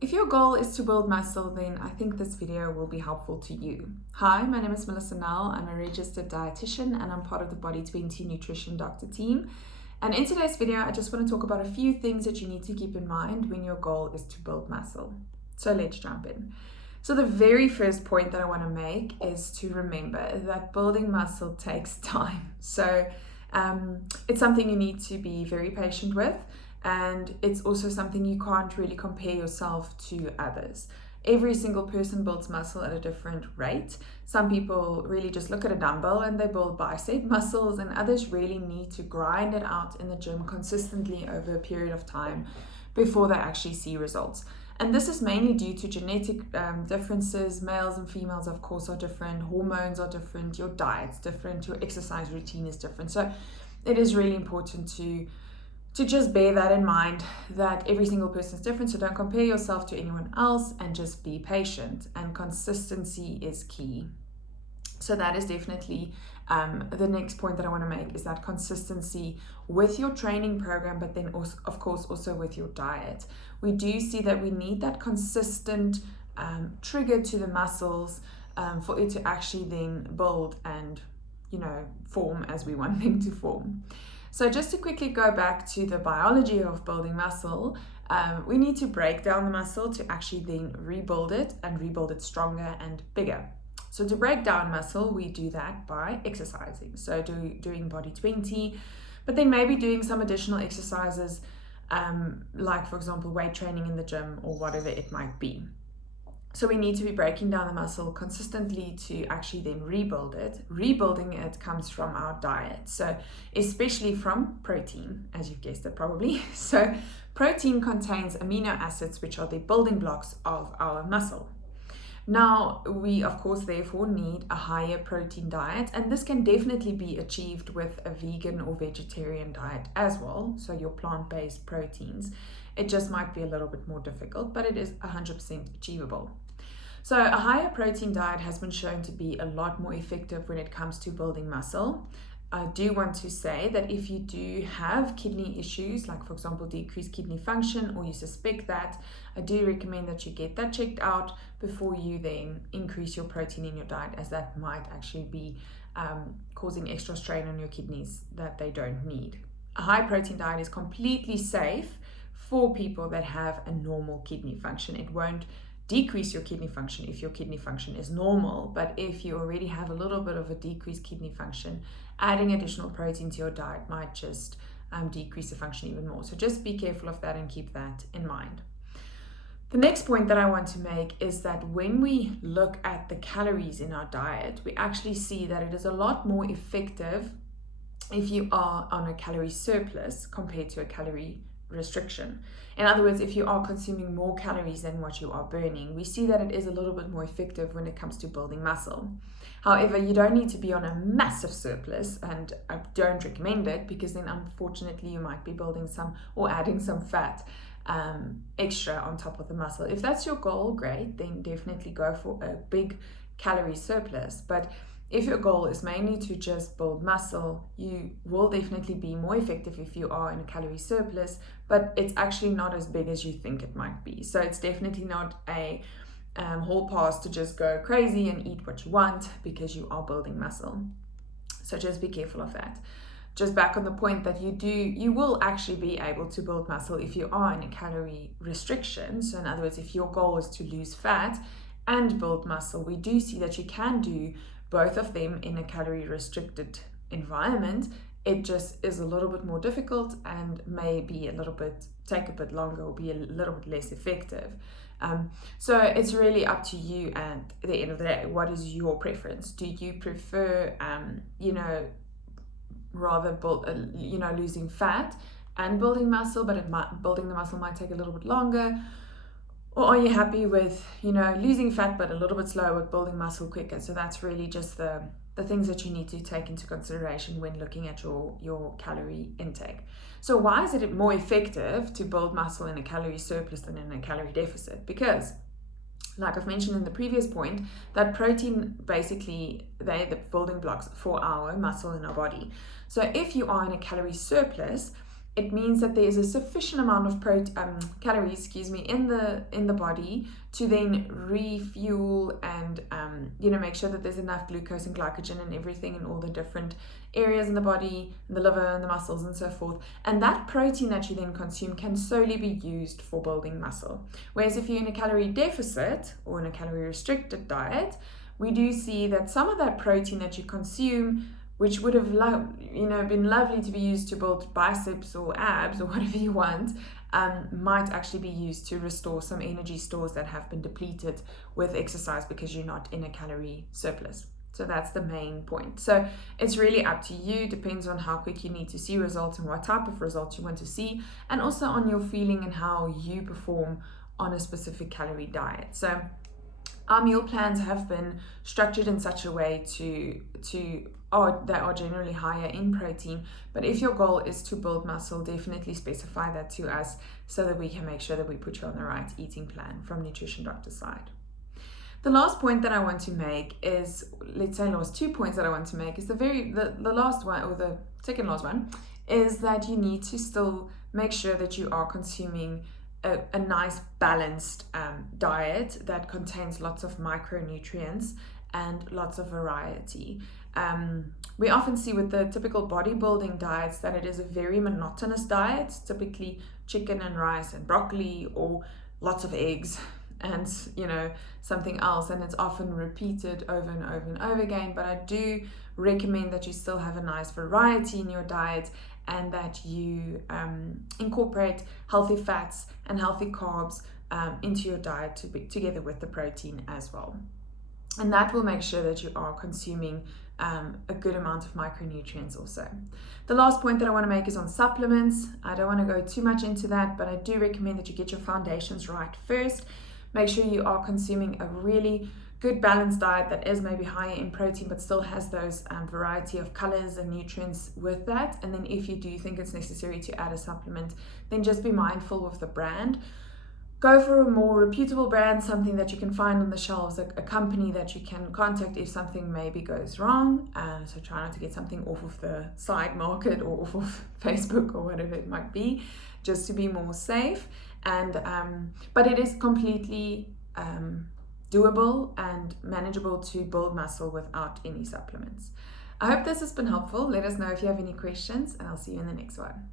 If your goal is to build muscle, then I think this video will be helpful to you. Hi, my name is Melissa Nell. I'm a registered dietitian and I'm part of the Body 20 Nutrition Doctor team. And in today's video, I just want to talk about a few things that you need to keep in mind when your goal is to build muscle. So let's jump in. So the very first point that I want to make is to remember that building muscle takes time. So it's something you need to be very patient with. And it's also something you can't really compare yourself to others. Every single person builds muscle at a different rate. Some people really just look at a dumbbell and they build bicep muscles, and others really need to grind it out in the gym consistently over a period of time before they actually see results. And this is mainly due to genetic differences. Males and females, of course, are different. Hormones are different. Your diet's different. Your exercise routine is different. So it is really important to just bear that in mind, that every single person is different. So don't compare yourself to anyone else and just be patient. And consistency is key. So that is definitely the next point that I want to make, is that consistency with your training program, but then also, of course, also with your diet. We do see that we need that consistent trigger to the muscles for it to actually then build and, form as we want them to form. So just to quickly go back to the biology of building muscle, we need to break down the muscle to actually then rebuild it and rebuild it stronger and bigger. So to break down muscle, we do that by exercising. So doing Body 20, but then maybe doing some additional exercises like, for example, weight training in the gym or whatever it might be. So we need to be breaking down the muscle consistently to actually then rebuild it. Rebuilding it comes from our diet, so especially from protein, as you've guessed it probably. So protein contains amino acids, which are the building blocks of our muscle. Now, we, of course, therefore need a higher protein diet, and this can definitely be achieved with a vegan or vegetarian diet as well, so your plant-based proteins. It just might be a little bit more difficult, but it is 100% achievable. So a higher protein diet has been shown to be a lot more effective when it comes to building muscle. I do want to say that if you do have kidney issues, like for example decreased kidney function, or you suspect that, I do recommend that you get that checked out before you then increase your protein in your diet, as that might actually be causing extra strain on your kidneys that they don't need. A high protein diet is completely safe for people that have a normal kidney function. It won't decrease your kidney function if your kidney function is normal, but if you already have a little bit of a decreased kidney function, adding additional protein to your diet might just decrease the function even more. So just be careful of that and keep that in mind. The next point that I want to make is that when we look at the calories in our diet, we actually see that it is a lot more effective if you are on a calorie surplus compared to a calorie restriction. In other words, if you are consuming more calories than what you are burning, we see that it is a little bit more effective when it comes to building muscle. However, you don't need to be on a massive surplus, and I don't recommend it, because then unfortunately you might be building some or adding some fat extra on top of the muscle. If that's your goal, great, then definitely go for a big calorie surplus. But if your goal is mainly to just build muscle, you will definitely be more effective if you are in a calorie surplus, but it's actually not as big as you think it might be. So it's definitely not a whole pass to just go crazy and eat what you want because you are building muscle. So just be careful of that. Just back on the point that you will actually be able to build muscle if you are in a calorie restriction. So in other words, if your goal is to lose fat and build muscle, we do see that you can do both of them in a calorie restricted environment. It just is a little bit more difficult and may be take a bit longer or be a little bit less effective. So it's really up to you at the end of the day. What is your preference? Do you prefer, rather losing fat and building muscle, but building the muscle might take a little bit longer? Or are you happy with, losing fat but a little bit slower, but building muscle quicker? So that's really just the things that you need to take into consideration when looking at your calorie intake. So why is it more effective to build muscle in a calorie surplus than in a calorie deficit? Because, like I've mentioned in the previous point, that protein, basically, they're the building blocks for our muscle in our body. So if you are in a calorie surplus, it means that there is a sufficient amount of calories, in the body to then refuel and make sure that there's enough glucose and glycogen and everything in all the different areas in the body, the liver and the muscles and so forth. And that protein that you then consume can solely be used for building muscle. Whereas if you're in a calorie deficit or in a calorie restricted diet, we do see that some of that protein that you consume, which would have been lovely to be used to build biceps or abs or whatever you want, might actually be used to restore some energy stores that have been depleted with exercise because you're not in a calorie surplus. So that's the main point. So it's really up to you, depends on how quick you need to see results and what type of results you want to see, and also on your feeling and how you perform on a specific calorie diet. So our meal plans have been structured in such a way they are generally higher in protein, but if your goal is to build muscle, definitely specify that to us so that we can make sure that we put you on the right eating plan from Nutrition Doctor's side. The last point that I want to make is, last 2 points that I want to make is the last one, or the second last one, is that you need to still make sure that you are consuming a nice balanced diet that contains lots of micronutrients and lots of variety. We often see with the typical bodybuilding diets that it is a very monotonous diet, typically chicken and rice and broccoli, or lots of eggs and something else, and it's often repeated over and over and over again. But I do recommend that you still have a nice variety in your diet and that you incorporate healthy fats and healthy carbs into your diet together with the protein as well. And that will make sure that you are consuming a good amount of micronutrients also. The last point that I want to make is on supplements. I don't want to go too much into that, but I do recommend that you get your foundations right first. Make sure you are consuming a really good balanced diet that is maybe higher in protein but still has those variety of colors and nutrients with that. And then if you do think it's necessary to add a supplement, then just be mindful of the brand. Go for a more reputable brand, something that you can find on the shelves, a company that you can contact if something maybe goes wrong. So try not to get something off of the side market or off of Facebook or whatever it might be, just to be more safe. And but it is completely doable and manageable to build muscle without any supplements. I hope this has been helpful. Let us know if you have any questions, and I'll see you in the next one.